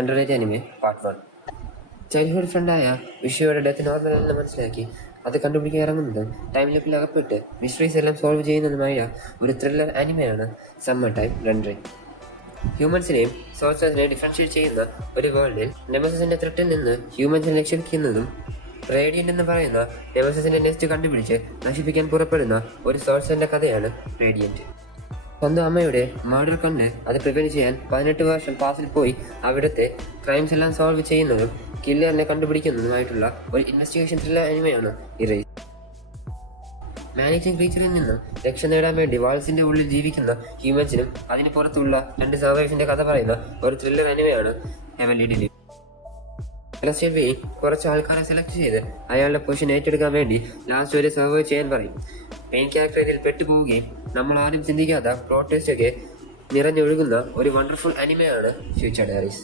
Underrated anime part 1. Childhood ഫ്രണ്ടായ വിഷയുടെ death നോർമലാണെന്ന് മനസ്സിലാക്കി അത് കണ്ടുപിടിക്കാൻ ഇറങ്ങുന്നതും ടൈം ലൂപ്പിൽ അകപ്പെട്ട് മിസ്റ്ററീസ് എല്ലാം സോൾവ് ചെയ്യുന്നതുമായ ഒരു ത്രില്ലർ അനിമയാണ് സമ്മർ ടൈം റെൻഡറിംഗ്. ഹ്യൂമൻസിനെയും സോൾജേഴ്സിനെയും ഡിഫറൻഷിയേറ്റ് ചെയ്യുന്ന ഒരു വേൾഡിൽ നെമസിസിന്റെ ത്രെട്ടിൽ നിന്ന് ഹ്യൂമൻസിനെ രക്ഷിക്കുന്നതും റേഡിയന്റ് എന്ന് പറയുന്ന നെമസിസിന്റെ നെസ്റ്റ് കണ്ടുപിടിച്ച് നശിപ്പിക്കാൻ പുറപ്പെടുന്ന ഒരു സോൾജറിന്റെ കഥയാണ് റേഡിയന്റ്. സ്വന്തം അമ്മയുടെ മർഡർ കണ്ട് അത് പ്രിവെന്റ് ചെയ്യാൻ 18 വർഷം പാസിൽ പോയി അവിടുത്തെ ക്രൈംസ് എല്ലാം സോൾവ് ചെയ്യുന്നതും കില്ലറിനെ കണ്ടുപിടിക്കുന്നതുമായിട്ടുള്ള ഒരു ഇൻവെസ്റ്റിഗേഷൻ ത്രില്ലർ അനിമയാണ് ഇറേസ്. മാനേജിംഗ് ക്രീച്ചറിൽ നിന്നും രക്ഷ നേടാൻ വേണ്ടി വാൾസിന്റെ ഉള്ളിൽ ജീവിക്കുന്ന ഹ്യൂമൻസിനും അതിന് പുറത്തുള്ള രണ്ട് സർവൈവ്സിന്റെ കഥ പറയുന്ന ഒരു ത്രില്ലർ അനിമയാണ് ഹെവൻലി ഡിലീവ്. സെലസ്റ്റിയൽ ബീയിങ് കുറച്ച് ആൾക്കാരെ സെലക്ട് ചെയ്ത് അയാളുടെ പൊസിഷൻ ഏറ്റെടുക്കാൻ വേണ്ടി ലാസ്റ്റ് വരെ സർവൈവ് ചെയ്യാൻ പറയും. മെയിൻ ക്യാരക്ടർ ഇതിൽ പെട്ടുപോവുകയും നമ്മൾ ആരും ചിന്തിക്കാത്ത പ്ലോട്ട് ട്വിസ്റ്റ് ഒക്കെ നിറഞ്ഞൊഴുകുന്ന ഒരു വണ്ടർഫുൾ അനിമയാണ് ഫ്യൂച്ചർ ഡയറീസ്.